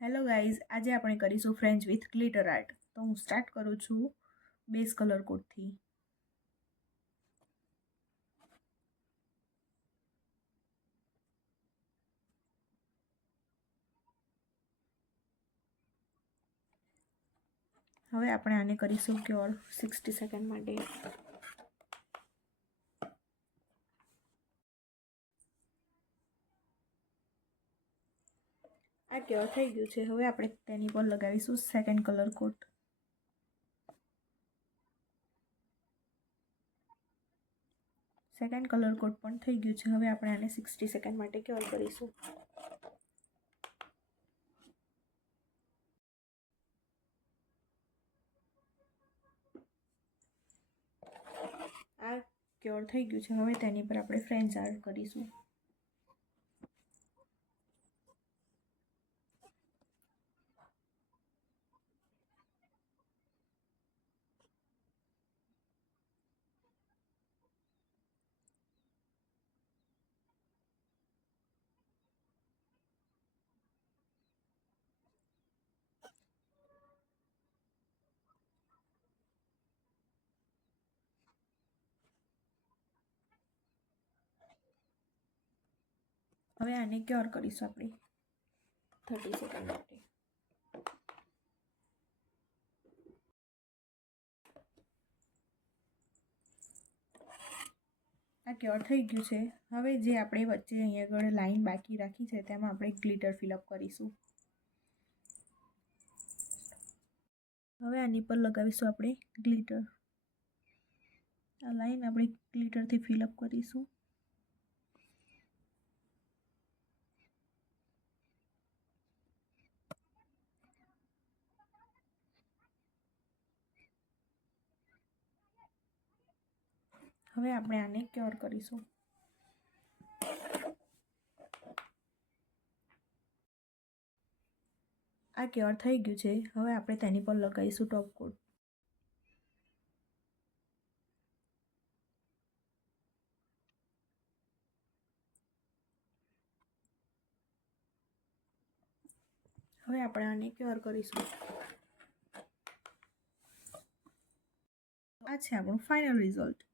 Hello guys, આજે આપણે કરીશું ફ્રેન્ચ વિથ ગ્લિટર આર્ટ. તો હું સ્ટાર્ટ કરું છું બેઝ કલર કોડથી. હવે આપણે આને કરીશું ક્યોર 60 સેકન્ડ માટે. આ ક્યોર થઈ ગયું છે. હવે આપણે તેની પર લગાવીશું second colour code. Second colour code પણ થઈ ગયું છે. હવે આપણે આને 60 સેકન્ડ માટે ક્યોર કરીશું. આ ક્યોર થઈ ગયું છે. હવે તેની પર આપણે ફ્રેન્ચ આર્ટ કરીશું. હવે આને ક્યોર કરીશું આપણે 30 સેકન્ડ માટે. આ ક્યોર થઈ ગયું છે. હવે જે આપણે વચ્ચે અહીંયા આગળ લાઈન બાકી રાખી છે તેમાં આપણે ગ્લિટર ફિલઅપ કરીશું. હવે આની પર લગાવીશું આપણે ગ્લિટર. આ લાઈન આપણે ગ્લિટરથી ફિલઅપ કરીશું. હવે આપણે આને ક્યોર કરીશું. આ ક્યોર થઈ ગયું છે. હવે આપણે તેની પર લગાવીશું ટોપ કોટ. હવે આપણે આને ક્યોર કરીશું. આ છે આપણું ફાઇનલ રિઝલ્ટ.